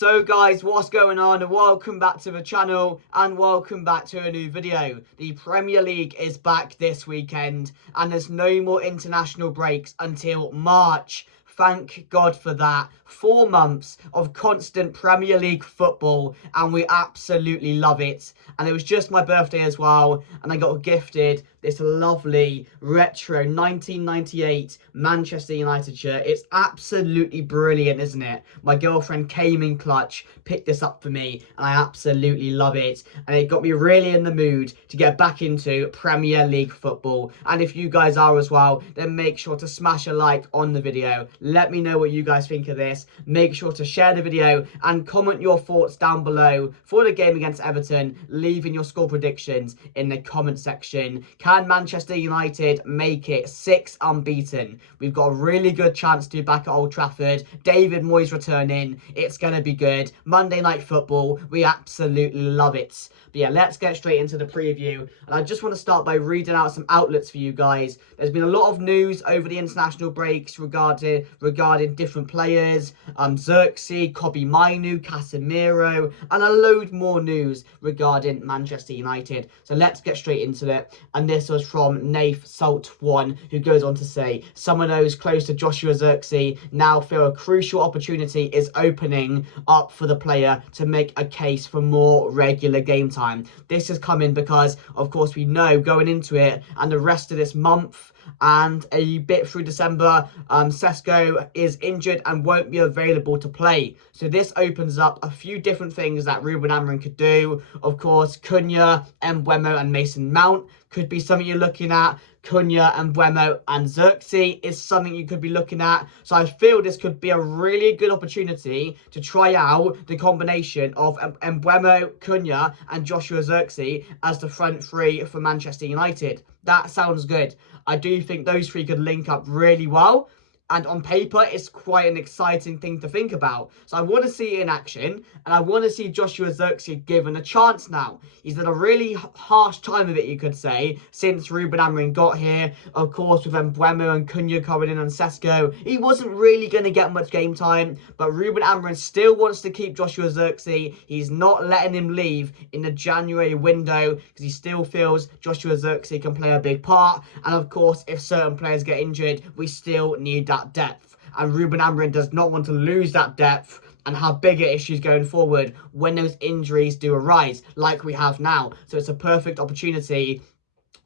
So guys, what's going on? Welcome back to the channel and welcome back to a new video. The Premier League is back this weekend and there's no more international breaks until March. Thank God for that. 4 months of constant Premier League football and we absolutely love it. And it was just my birthday as well and I got gifted this lovely retro 1998 Manchester United shirt. It's absolutely brilliant, isn't it? My girlfriend came in clutch, picked this up for me and I absolutely love it. And it got me really in the mood to get back into Premier League football. And if you guys are as well, then make sure to smash a like on the video. Let me know what you guys think of this. Make sure to share the video and comment your thoughts down below for the game against Everton, leaving your score predictions in the comment section. Can Manchester United make it 6 unbeaten? We've got a really good chance to be back at Old Trafford. David Moyes returning. It's going to be good. Monday Night Football. We absolutely love it. But yeah, let's get straight into the preview. And I just want to start by reading out some outlets for you guys. There's been a lot of news over the international breaks regarding different players. Zirkzee, Kobbie Mainoo, Casemiro, and a load more news regarding Manchester United. So let's get straight into it. And this was from Nath Salt 1, who goes on to say, some of those close to Joshua Zirkzee now feel a crucial opportunity is opening up for the player to make a case for more regular game time. This is coming because, of course, we know going into it and the rest of this month and a bit through December, Sesko is injured and won't be available to play. So this opens up a few different things that Ruben Amorim could do. Of course, Cunha, Mbeumo and Mason Mount could be something you're looking at. Cunha, Mbeumo and Zirkzee is something you could be looking at. So I feel this could be a really good opportunity to try out the combination of Mbeumo, Cunha and Joshua Zirkzee as the front three for Manchester United. That sounds good. I do think those three could link up really well. And on paper, it's quite an exciting thing to think about. So I want to see it in action. And I want to see Joshua Zirkzee given a chance now. He's had a really harsh time of it, you could say, since Ruben Amorim got here. Of course, with Mbeumo and Cunha coming in on Sesko, he wasn't really going to get much game time. But Ruben Amorim still wants to keep Joshua Zirkzee. He's not letting him leave in the January window because he still feels Joshua Zirkzee can play a big part. And of course, if certain players get injured, we still need that depth, and Ruben Amorim does not want to lose that depth and have bigger issues going forward when those injuries do arise like we have now. So it's a perfect opportunity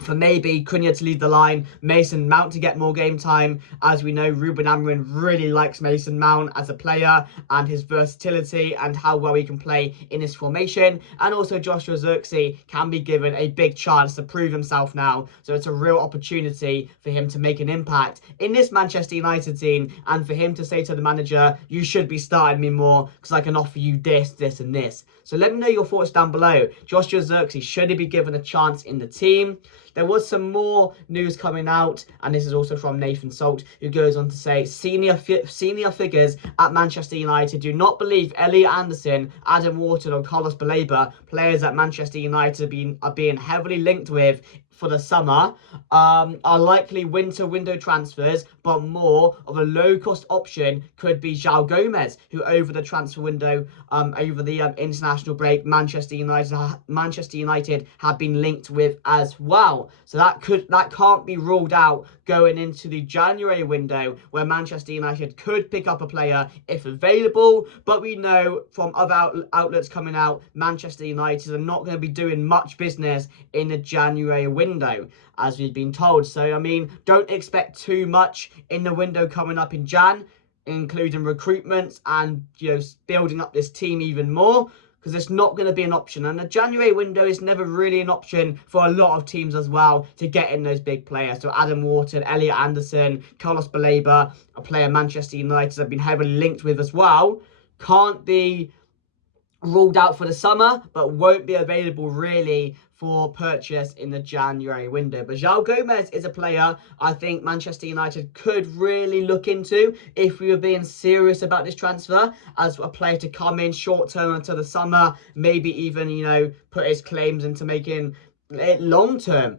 for maybe Cunha to lead the line, Mason Mount to get more game time. As we know, Ruben Amorim really likes Mason Mount as a player and his versatility and how well he can play in this formation. And also Joshua Zirkzee can be given a big chance to prove himself now. So it's a real opportunity for him to make an impact in this Manchester United team and for him to say to the manager, you should be starting me more because I can offer you this, this and this. So let me know your thoughts down below. Joshua Zirkzee, should he be given a chance in the team? There was some more news coming out, and this is also from Nathan Salt, who goes on to say, senior figures at Manchester United do not believe Elliot Anderson, Adam Wharton or Carlos Baleba, players at Manchester United are being heavily linked with for the summer, are likely winter window transfers, but more of a low-cost option could be João Gomez, who over the transfer window, over the international break, Manchester United have been linked with as well. So that can't be ruled out going into the January window, where Manchester United could pick up a player if available. But we know from other outlets coming out, Manchester United are not going to be doing much business in the January window, as we've been told. So I mean, don't expect too much in the window coming up in Jan, including recruitment and, you know, building up this team even more, because it's not going to be an option. And the January window is never really an option for a lot of teams as well to get in those big players. So Adam Wharton, Elliot Anderson, Carlos Baleba, a player Manchester United have been heavily linked with as well, can't be ruled out for the summer, but won't be available really for purchase in the January window. But João Gomez is a player I think Manchester United could really look into if we were being serious about this transfer, as a player to come in short term until the summer, maybe even, you know, put his claims into making long term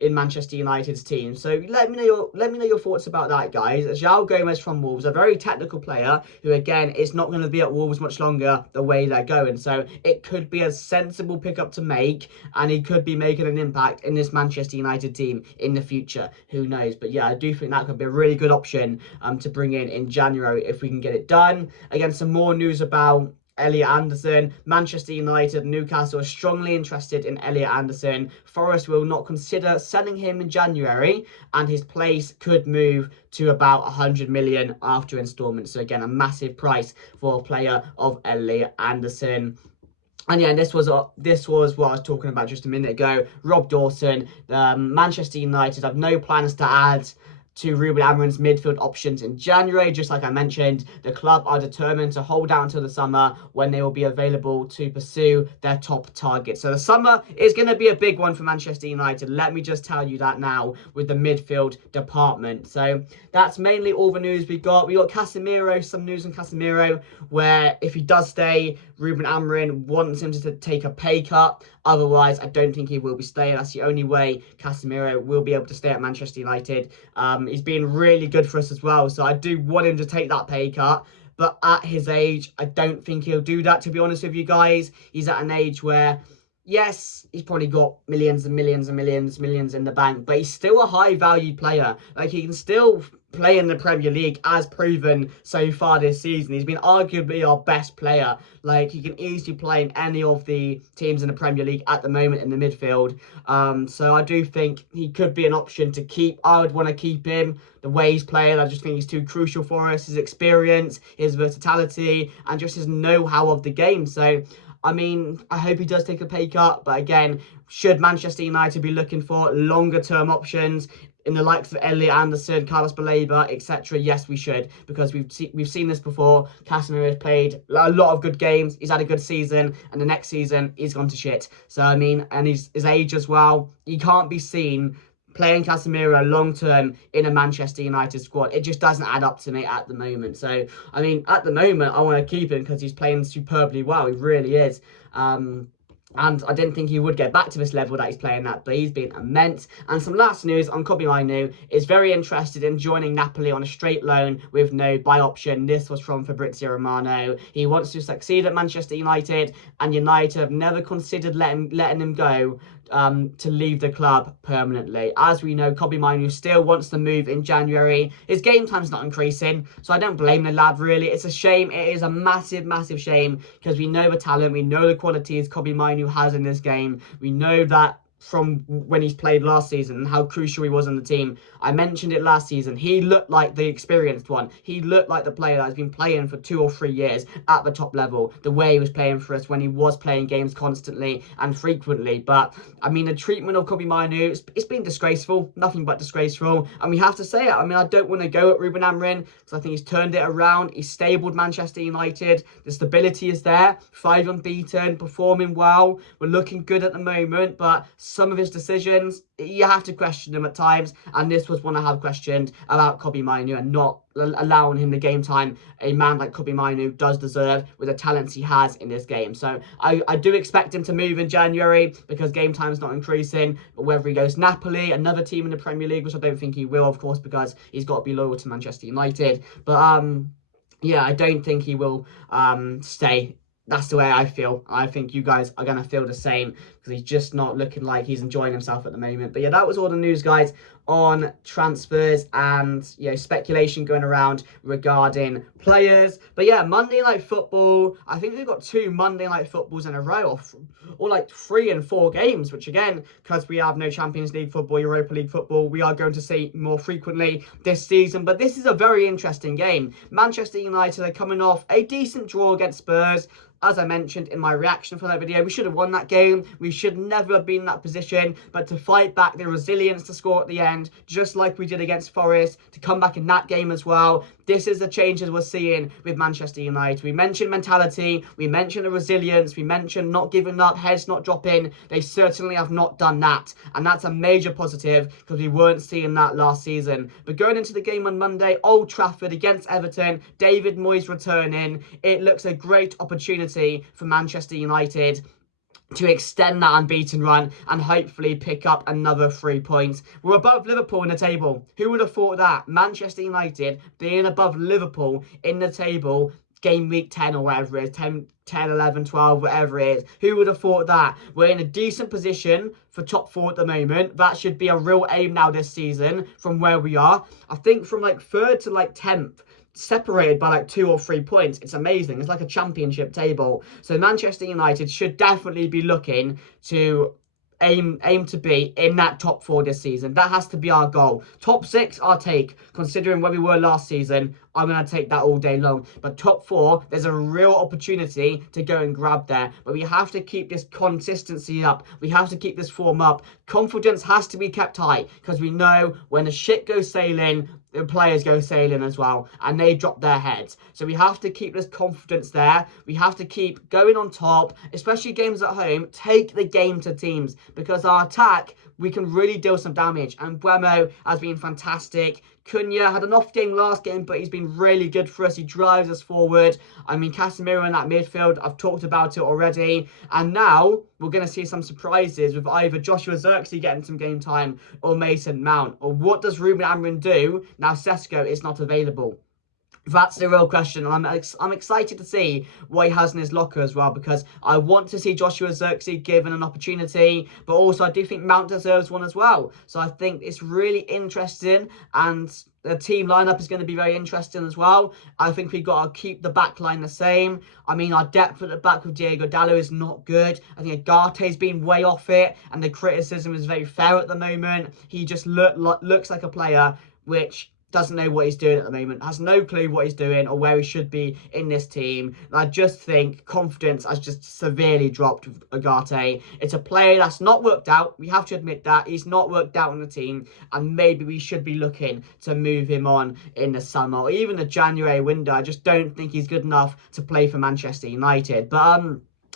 in Manchester United's team. So let me know your thoughts about that, guys. João Gomez from Wolves, a very technical player who again is not going to be at Wolves much longer the way they're going. So it could be a sensible pickup to make, and he could be making an impact in this Manchester United team in the future. Who knows? But yeah, I do think that could be a really good option to bring in January if we can get it done. Again, some more news about Elliot Anderson. Manchester United and Newcastle are strongly interested in Elliot Anderson. Forest will not consider selling him in January, and his place could move to about 100 million after instalments. So again, a massive price for a player of Elliot Anderson. And yeah, this was what I was talking about just a minute ago. Rob Dawson, Manchester United have no plans to add to Ruben Amorim's midfield options in January. Just like I mentioned, the club are determined to hold out until the summer when they will be available to pursue their top targets. So the summer is going to be a big one for Manchester United. Let me just tell you that now with the midfield department. So that's mainly all the news we got. We got Casemiro, some news on Casemiro, where if he does stay, Ruben Amorim wants him to take a pay cut. Otherwise, I don't think he will be staying. That's the only way Casemiro will be able to stay at Manchester United. He's been really good for us as well, so I do want him to take that pay cut. But at his age, I don't think he'll do that, to be honest with you guys. He's at an age where, yes, he's probably got millions and millions and millions in the bank, but he's still a high-valued player. Like, he can still play in the Premier League, as proven so far this season. He's been arguably our best player. Like, he can easily play in any of the teams in the Premier League at the moment in the midfield. So I do think he could be an option to keep. I would want to keep him. The way he's playing, I just think he's too crucial for us. His experience, his versatility, and just his know-how of the game. So I mean, I hope he does take a pay cut, but again, should Manchester United be looking for longer-term options in the likes of Elliot Anderson, Carlos Baleba, etc.? Yes, we should, because we've seen this before. Casemiro has played a lot of good games. He's had a good season, and the next season he's gone to shit. So I mean, and his age as well. He can't be seen playing Casemiro long-term in a Manchester United squad. It just doesn't add up to me at the moment. So, I mean, at the moment, I want to keep him because he's playing superbly well. He really is. And I didn't think he would get back to this level that he's playing at, but he's been immense. And some last news on Kobbie Mainoo is very interested in joining Napoli on a straight loan with no buy option. This was from Fabrizio Romano. He wants to succeed at Manchester United, and United have never considered letting him go to leave the club permanently. As we know, Kobbie Mainoo still wants to move in January. His game time's not increasing, so I don't blame the lad, really. It's a shame. It is a massive, massive shame, because we know the talent, we know the qualities Kobbie Mainoo has in this game. We know that from when he's played last season and how crucial he was in the team. I mentioned it last season. He looked like the experienced one. He looked like the player that has been playing for 2 or 3 years at the top level, the way he was playing for us when he was playing games constantly and frequently. But I mean, the treatment of Kobbie Mainoo, it's been disgraceful, nothing but disgraceful, and we have to say it. I mean, I don't want to go at Ruben Amorim because I think he's turned it around. He's stabled Manchester United. The stability is there. 5 unbeaten, performing well. We're looking good at the moment, but some of his decisions, you have to question them at times, and this was one I have questioned about Kobbie Mainoo and not allowing him the game time a man like Kobbie Mainoo does deserve with the talents he has in this game. So I do expect him to move in January because game time is not increasing, but whether he goes Napoli, another team in the Premier League, which I don't think he will, of course, because he's got to be loyal to Manchester United, but yeah, I don't think he will stay. That's the way I feel. I think you guys are going to feel the same because he's just not looking like he's enjoying himself at the moment. But yeah, that was all the news, guys, on transfers and, you know, speculation going around regarding players. But yeah, Monday Night Football, I think we've got 2 Monday Night Footballs in a row, or like 3 and 4 games, which again, because we have no Champions League football, Europa League football, we are going to see more frequently this season. But this is a very interesting game. Manchester United are coming off a decent draw against Spurs. As I mentioned in my reaction for that video, we should have won that game. We should never have been in that position, but to fight back, the resilience to score at the end, just like we did against Forest, to come back in that game as well. This is the changes we're seeing with Manchester United. We mentioned mentality, we mentioned the resilience, we mentioned not giving up, heads not dropping. They certainly have not done that, and that's a major positive because we weren't seeing that last season. But going into the game on Monday, Old Trafford against Everton, David Moyes returning, it looks a great opportunity for Manchester United to extend that unbeaten run and hopefully pick up another 3 points. We're above Liverpool in the table. Who would have thought that? Manchester United being above Liverpool in the table game week 10 or whatever it is, 10, 11, 12, whatever it is. Who would have thought that? We're in a decent position for top 4 at the moment. That should be a real aim now this season from where we are. I think from like 3rd to like 10th, separated by like 2 or 3 points. It's amazing. It's like a championship table. So Manchester United should definitely be looking to aim to be in that top 4 this season. That has to be our goal. Top 6 I'll take, considering where we were last season. I'm going to take that all day long. But top 4, there's a real opportunity to go and grab there. But we have to keep this consistency up. We have to keep this form up. Confidence has to be kept high, because we know when the shit goes sailing, the players go sailing as well, and they drop their heads. So we have to keep this confidence there. We have to keep going on top, especially games at home. Take the game to teams, because our attack, we can really deal some damage. And Buemo has been fantastic. Cunha had an off game last game, but he's been really good for us. He drives us forward. I mean, Casemiro in that midfield, I've talked about it already. And now we're going to see some surprises with either Joshua Zirkzee getting some game time or Mason Mount. Or what does Ruben Amorim do now Sesko is not available? That's the real question. I'm excited to see what he has in his locker as well, because I want to see Joshua Zirkzee given an opportunity, but also I do think Mount deserves one as well. So I think it's really interesting, and the team lineup is going to be very interesting as well. I think we've got to keep the back line the same. I mean, our depth at the back with Diego Dallo is not good. I think Agate's been way off it, and the criticism is very fair at the moment. He just looks like a player which doesn't know what he's doing at the moment, has no clue what he's doing or where he should be in this team. And I just think confidence has just severely dropped with Agate. It's a player that's not worked out. We have to admit that. He's not worked out on the team, and maybe we should be looking to move him on in the summer or even the January window. I just don't think he's good enough to play for Manchester United. But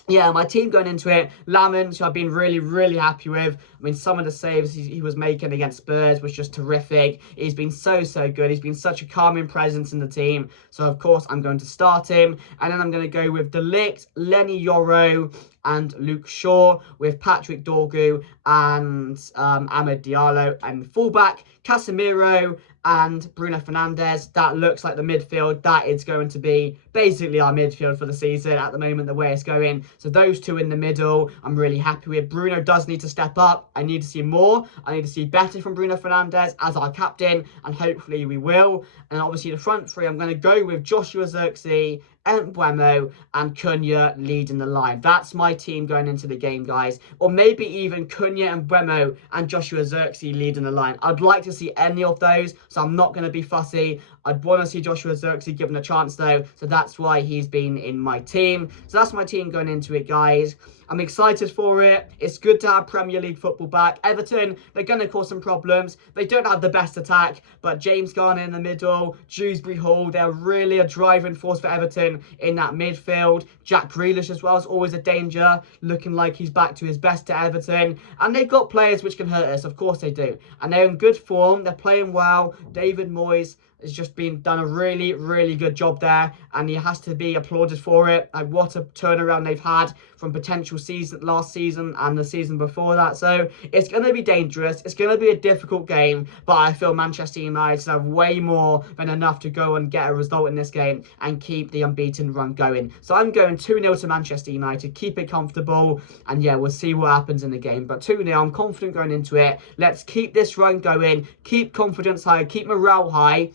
yeah, my team going into it, Lamens, who I've been really, really happy with. I mean, some of the saves he was making against Spurs was just terrific. He's been so good. He's been such a calming presence in the team. So, of course, I'm going to start him. And then I'm going to go with De Ligt, Lenny Yoro, and Luke Shaw, with Patrick Dorgu and Amad Diallo, and fullback Casemiro and Bruno Fernandes. That looks like the midfield. That is going to be basically our midfield for the season at the moment, the way it's going. So those two in the middle, I'm really happy with. Bruno does need to step up. I need to see more. I need to see better from Bruno Fernandes as our captain, and hopefully we will. And obviously the front three, I'm going to go with Joshua Zirkzee, Buemo, and Cunha leading the line. That's my team going into the game, guys. Or maybe even Cunha and Buemo and Joshua Zirkzee leading the line. I'd like to see any of those, so I'm not going to be fussy. I'd want to see Joshua Zirkzee given a chance, though, so that's why he's been in my team. So that's my team going into it, guys. I'm excited for it. It's good to have Premier League football back. Everton, they're going to cause some problems. They don't have the best attack, but James Garner in the middle, Dewsbury Hall, they're really a driving force for Everton in that midfield. Jack Grealish as well is always a danger, looking like he's back to his best at Everton. And they've got players which can hurt us, of course they do. And they're in good form, they're playing well. David Moyes has just done a really good job there, and he has to be applauded for it. Like, what a turnaround they've had from potential last season and the season before that. So it's going to be dangerous. It's going to be a difficult game, but I feel Manchester United have way more than enough to go and get a result in this game and keep the unbeaten run going. So I'm going 2-0 to Manchester United. Keep it comfortable, and yeah, we'll see what happens in the game. But 2-0, I'm confident going into it. Let's keep this run going. Keep confidence high. Keep morale high.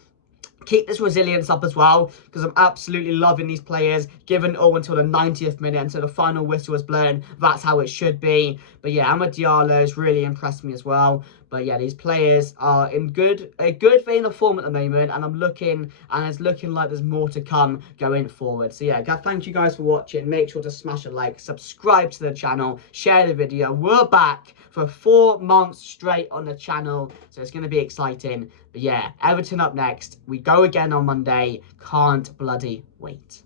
Keep this resilience up as well, because I'm absolutely loving these players. Given all until the 90th minute, until the final whistle is blown. That's how it should be. But yeah, Amad Diallo has really impressed me as well. But yeah, these players are in a good vein of form at the moment, and it's looking like there's more to come going forward. So yeah, thank you guys for watching. Make sure to smash a like, subscribe to the channel, share the video. We're back for 4 months straight on the channel, so it's going to be exciting. But yeah, Everton up next. We go again on Monday. Can't bloody wait.